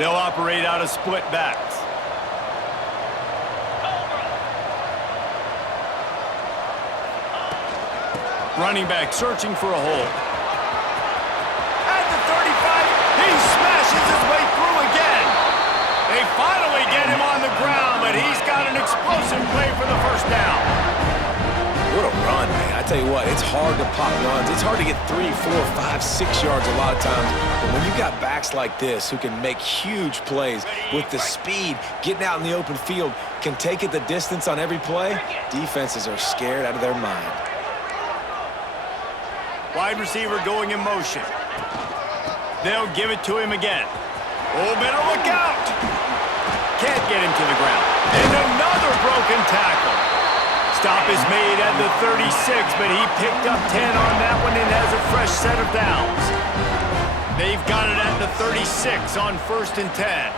They'll operate out of split backs. Running back searching for a hole. At the 35, he smashes his way through again. They finally get him on the ground, but he's got an explosive play for the first down. What a run, man. I tell you what, it's hard to pop runs. It's hard to get 3, 4, 5, 6 yards a lot of times. But when you got backs like this who can make huge plays with the speed, getting out in the open field, can take it the distance on every play, defenses are scared out of their mind. Wide receiver going in motion. They'll give it to him again. Oh, better look out. Can't get him to the ground. And another broken tackle. Stop is made at the 36, but he picked up 10 on that one and has a fresh set of downs. They've got it at the 36 on 1st and 10.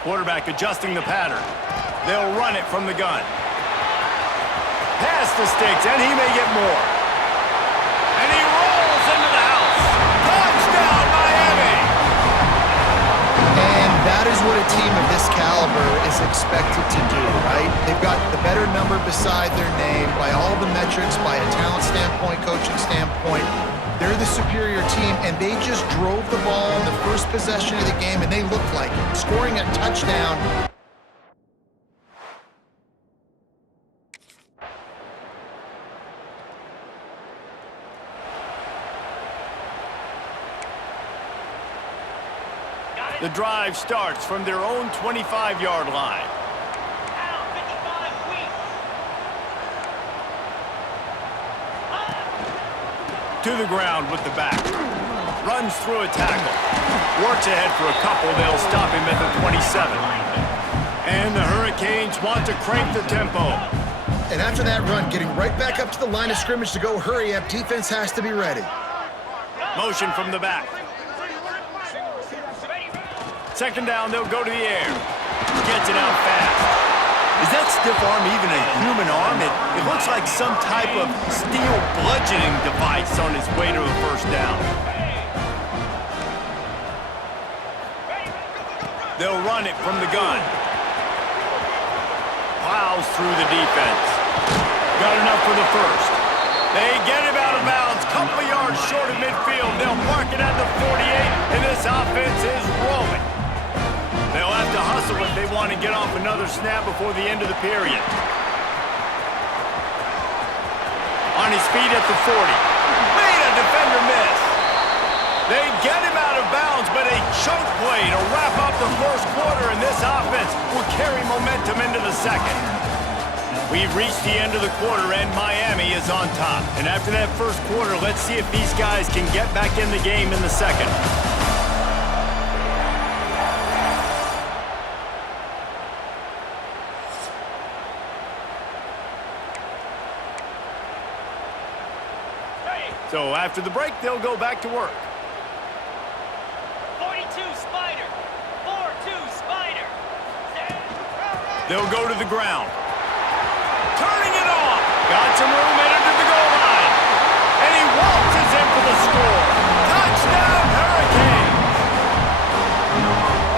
Quarterback adjusting the pattern. They'll run it from the gun. Pass the sticks, and he may get more. And he rolls into the house. Touchdown, Miami! And that is what a team of this caliber is expected to do, right? They've got the better number beside their name by all the metrics, by a talent standpoint, coaching standpoint. They're the superior team, and they just drove the ball on the first possession of the game, and they looked like it. Scoring a touchdown. The drive starts from their own 25-yard line. To the ground with the back. Runs through a tackle. Works ahead for a couple. They'll stop him at the 27. And the Hurricanes want to crank the tempo. And after that run, getting right back up to the line of scrimmage to go hurry up, defense has to be ready. Motion from the back. Second down, they'll go to the air. Gets it out fast. Is that stiff arm even a human arm? It looks like some type of steel bludgeoning device on its way to a first down. They'll run it from the gun. Plows through the defense. Got enough for the first. They get him out of bounds. Couple of yards short of midfield. They'll mark it at the 48, and this offense is rolling. They'll have to hustle if they want to get off another snap before the end of the period. On his feet at the 40. Made a defender miss. They get him out of bounds, but a choke play to wrap up the first quarter, and this offense will carry momentum into the second. We've reached the end of the quarter, and Miami is on top. And after that first quarter, let's see if these guys can get back in the game in the second. So after the break, they'll go back to work. 42 Spider. 4-2 Spider. They'll go to the ground. Turning it off. Got some room headed to the goal line. And he waltzes in for the score. Touchdown, Hurricanes.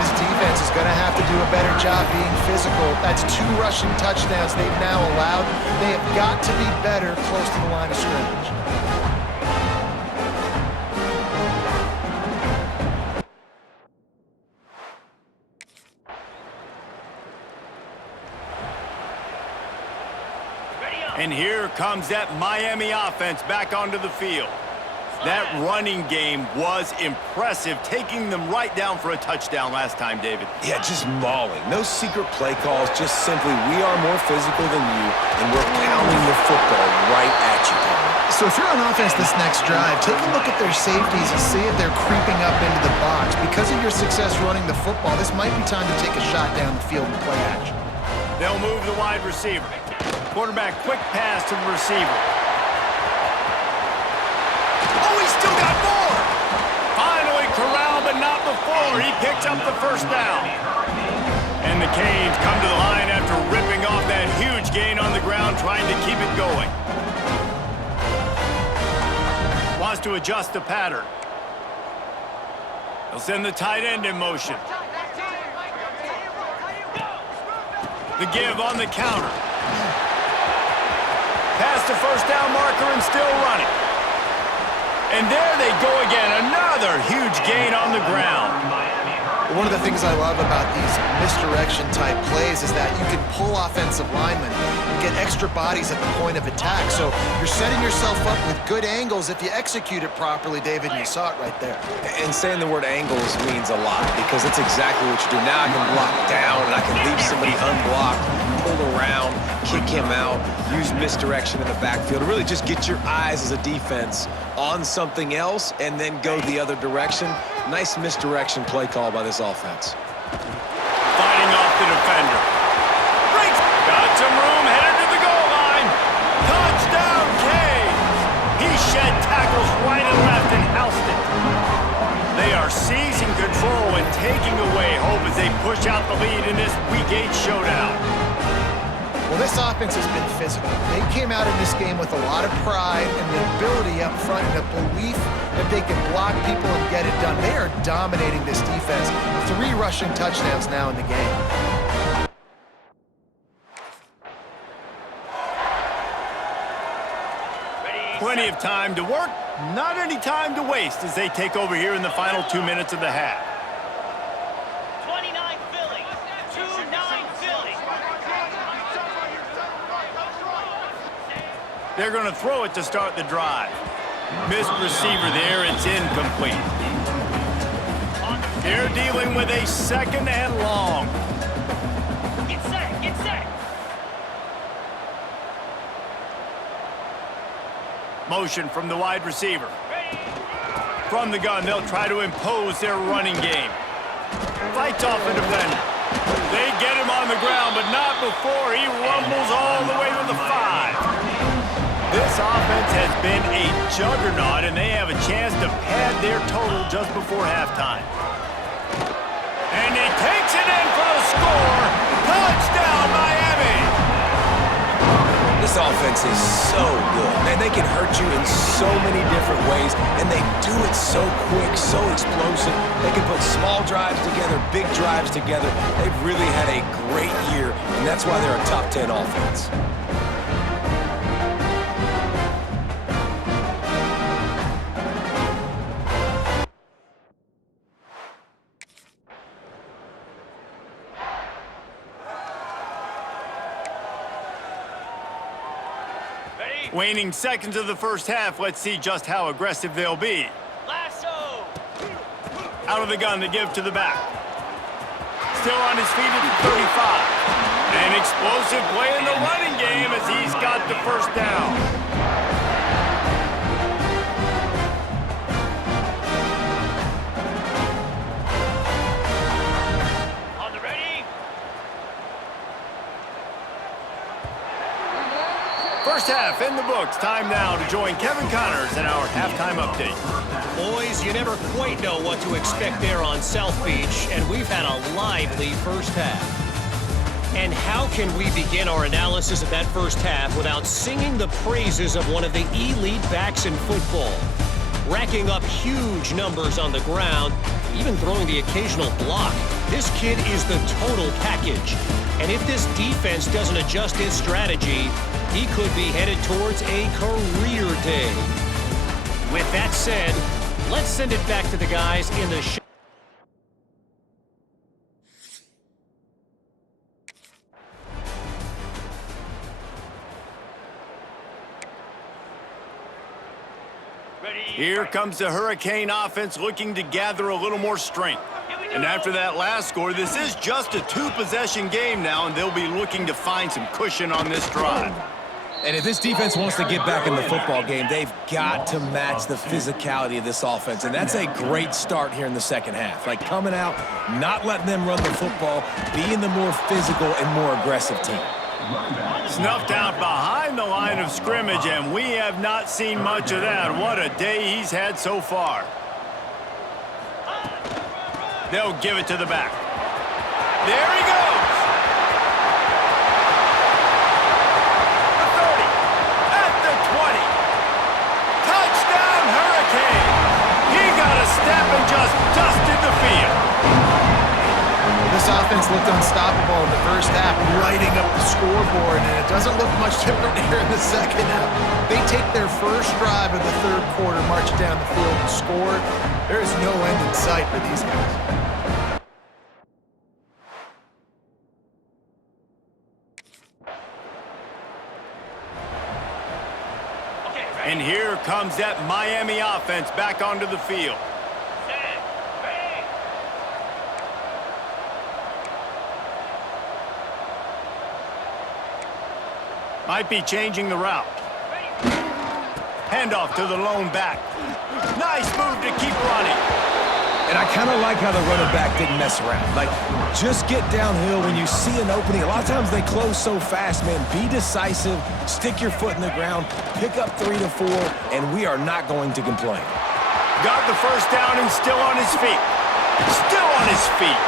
This defense is going to have to do a better job being physical. That's 2 rushing touchdowns they've now allowed. They have got to be better close to the line of scrimmage. And here comes that Miami offense back onto the field. That running game was impressive, taking them right down for a touchdown last time, David. Yeah, just mauling. No secret play calls, just simply we are more physical than you, and we're pounding the football right at you, Paul. So if you're on offense this next drive, take a look at their safeties and see if they're creeping up into the box. Because of your success running the football, this might be time to take a shot down the field and play action. They'll move the wide receiver. Quarterback, quick pass to the receiver. Oh, he's still got more! Finally corralled, but not before. He picks up the first down. And the Canes come to the line after ripping off that huge gain on the ground, trying to keep it going. Wants to adjust the pattern. They'll send the tight end in motion. The give on the counter. Past the first down marker and still running. And there they go again. Another huge gain on the ground. One of the things I love about these misdirection-type plays is that you can pull offensive linemen and get extra bodies at the point of attack. So you're setting yourself up with good angles if you execute it properly, David, and you saw it right there. And saying the word angles means a lot because that's exactly what you do. Now I can block down, and I can leave somebody unblocked, pull around, kick him out, use misdirection in the backfield to really just get your eyes as a defense on something else and then go the other direction. Nice misdirection play call by this offense. Fighting off the defender. Breaks. Got some room, headed to the goal line. Touchdown, Canes. He shed tackles right and left and housed it. They are seizing control and taking away hope as they push out the lead in this Week 8 showdown. Well, this offense has been physical. They came out in this game with a lot of pride and the ability up front and a belief that they can block people and get it done. They are dominating this defense. 3 rushing touchdowns now in the game. Plenty of time to work, not any time to waste as they take over here in the final 2 minutes of the half. 29 Philly. 2-9 Philly. They're going to throw it to start the drive. Missed receiver there, it's incomplete. They're dealing with a second and long. Get set, get set. Motion from the wide receiver. Ready. From the gun, they'll try to impose their running game. Fights off the defender. They get him on the ground, but not before he rumbles all the way to the 5. This offense has been a juggernaut, and they have a chance to pad their total just before halftime. And he takes it in for the score. Touchdown, Miami! This offense is so good. Man, they can hurt you in so many different ways, and they do it so quick, so explosive. They can put small drives together, big drives together. They've really had a great year, and that's why they're a top 10 offense. Waning seconds of the first half, let's see just how aggressive they'll be. Lasso. Out of the gun, the give to the back. Still on his feet at the 35. An explosive play in the running game as he's got the first down. On the ready. First half in the books. Time now to join Kevin Connors in our halftime update. Boys, you never quite know what to expect there on South Beach, and we've had a lively first half. And how can we begin our analysis of that first half without singing the praises of one of the elite backs in football? Racking up huge numbers on the ground, even throwing the occasional block. This kid is the total package. And if this defense doesn't adjust its strategy, he could be headed towards a career day. With that said, let's send it back to the guys in the show. Here comes the Hurricane offense looking to gather a little more strength. And after that last score, this is just a 2-possession game now, and they'll be looking to find some cushion on this drive. And if this defense wants to get back in the football game, they've got to match the physicality of this offense. And that's a great start here in the second half. Like coming out, not letting them run the football, being the more physical and more aggressive team. Snuffed out behind the line of scrimmage, and we have not seen much of that. What a day he's had so far. They'll give it to the back. There he goes. The 30, at the 20. Touchdown, Hurricane. He got a step and just dusted the field. This This offense looked unstoppable in the first half, lighting up the scoreboard, and it doesn't look much different here in the second half. They take their first drive of the third quarter, march down the field and score. There is no end in sight for these guys. And here comes that Miami offense back onto the field. Set. Ready. Might be changing the route. Handoff to the lone back. Nice move to keep running. And I kind of like how the running back didn't mess around. Like, just get downhill when you see an opening. A lot of times they close so fast, man. Be decisive, stick your foot in the ground, pick up 3 to 4, and we are not going to complain. Got the first down and still on his feet. Still on his feet.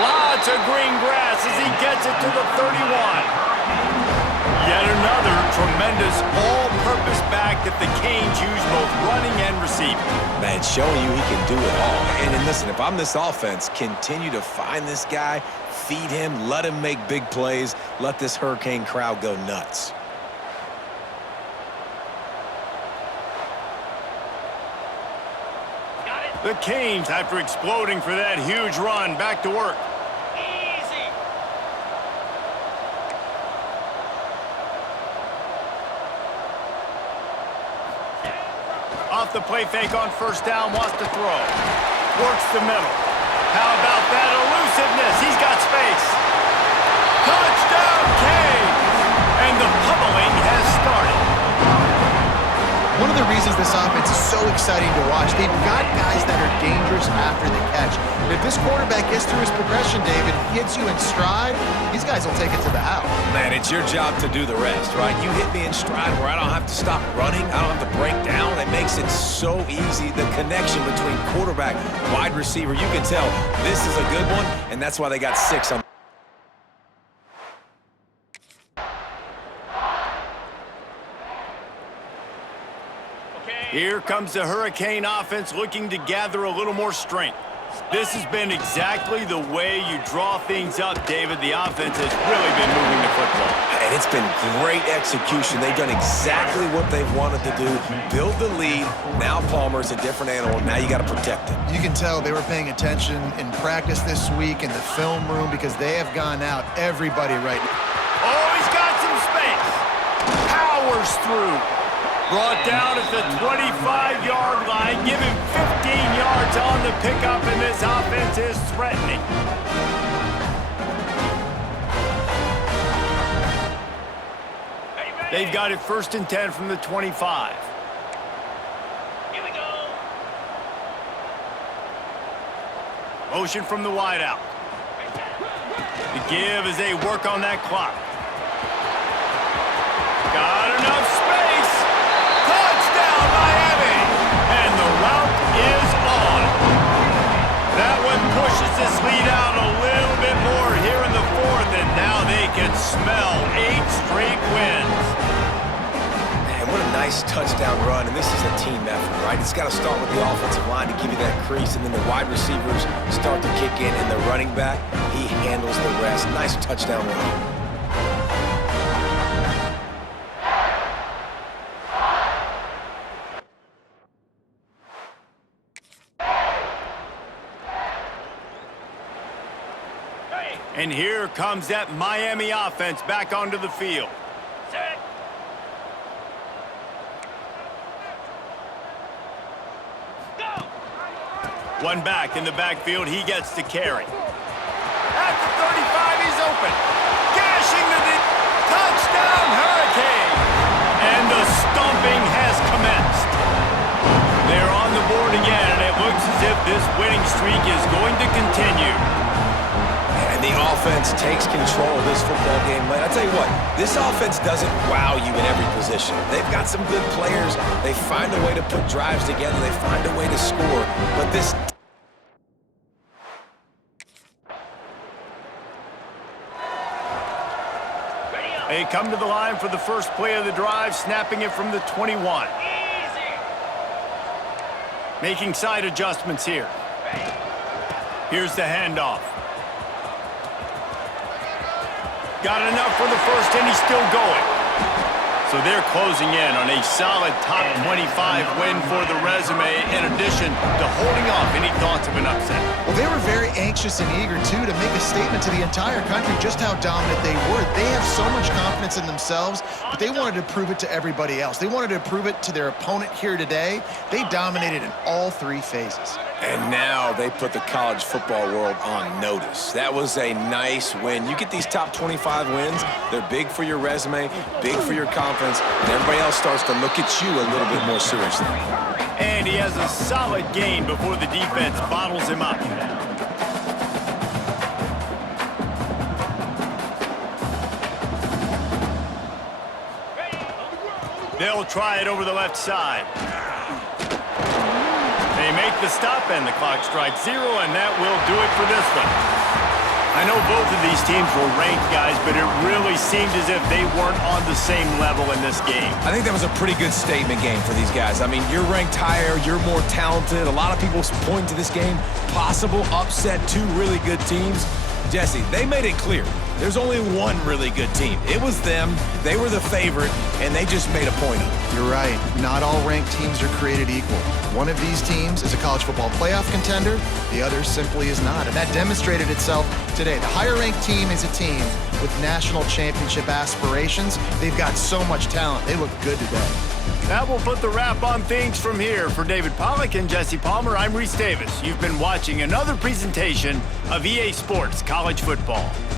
Lots of green grass as he gets it to the 31. Yet another tremendous all-purpose back that the Canes use both running and receiving. Man, showing you he can do it all. And listen, if I'm this offense, continue to find this guy, feed him, let him make big plays, let this Hurricane crowd go nuts. Got it. The Canes, after exploding for that huge run, back to work. Easy. Off the play fake on first down, wants to throw. Works the middle. How about that elusiveness? He's got space. Touchdown, Canes! And the pummeling has started. One of the reasons this offense is so exciting to watch, they've got guys that are dangerous after the catch. If this quarterback gets through his progression, David, gets you in stride, these guys will take it to the house. Man, it's your job to do the rest, right? You hit me in stride where I don't have to stop running. I don't have to break down. It makes it so easy. The connection between quarterback, wide receiver, you can tell this is a good one, and that's why they got 6 on. Here comes the Hurricane offense looking to gather a little more strength. This has been exactly the way you draw things up, David. The offense has really been moving the football. And it's been great execution. They've done exactly what they've wanted to do. Build the lead. Now Palmer's a different animal. Now you got to protect him. You can tell they were paying attention in practice this week in the film room because they have gone out everybody right now. Oh, he's got some space. Powers through. Brought down at the 25-yard line. Give him 15 yards on the pickup, and this offense is threatening. They've got it 1st and 10 from the 25. Here we go. Motion from the wideout. The give as they work on that clock. Got enough space. Touchdown, Miami. And the route is on. That one pushes this lead out a little bit more here in the 4th, and now they can smell 8 straight wins. Man, what a nice touchdown run, and this is a team effort, right? It's got to start with the offensive line to give you that crease, and then the wide receivers start to kick in, and the running back, he handles the rest. Nice touchdown run. And here comes that Miami offense back onto the field. Set. Go. One back in the backfield, he gets to carry. At the 35, he's open. Gashing the touchdown, Hurricane. And the stomping has commenced. They're on the board again, and it looks as if this winning streak is going to continue. And the offense takes control of this football game. But I tell you what, this offense doesn't wow you in every position. They've got some good players. They find a way to put drives together. They find a way to score. But this... They come to the line for the first play of the drive, snapping it from the 21. Easy. Making side adjustments here. Here's the handoff. Got enough for the first, and he's still going. So they're closing in on a solid top 25 win for the resume, in addition to holding off any thoughts of an upset. Well, they were very anxious and eager, too, to make a statement to the entire country just how dominant they were. They have so much confidence in themselves, but they wanted to prove it to everybody else. They wanted to prove it to their opponent here today. They dominated in all three phases. And now they put the college football world on notice. That was a nice win. You get these top 25 wins, they're big for your resume, big for your confidence, and everybody else starts to look at you a little bit more seriously. And he has a solid gain before the defense bottles him up. They'll try it over the left side. They make the stop, and the clock strikes 0, and that will do it for this one. I know both of these teams were ranked, guys, but it really seemed as if they weren't on the same level in this game. I think that was a pretty good statement game for these guys. I mean, you're ranked higher, you're more talented. A lot of people point to this game, possible upset, two really good teams. Jesse, they made it clear. There's only one really good team. It was them. They were the favorite, and they just made a point of it. You're right. Not all ranked teams are created equal. One of these teams is a college football playoff contender. The other simply is not, and that demonstrated itself today. The higher-ranked team is a team with national championship aspirations. They've got so much talent. They look good today. That will put the wrap on things from here. For David Pollack and Jesse Palmer, I'm Reese Davis. You've been watching another presentation of EA Sports College Football.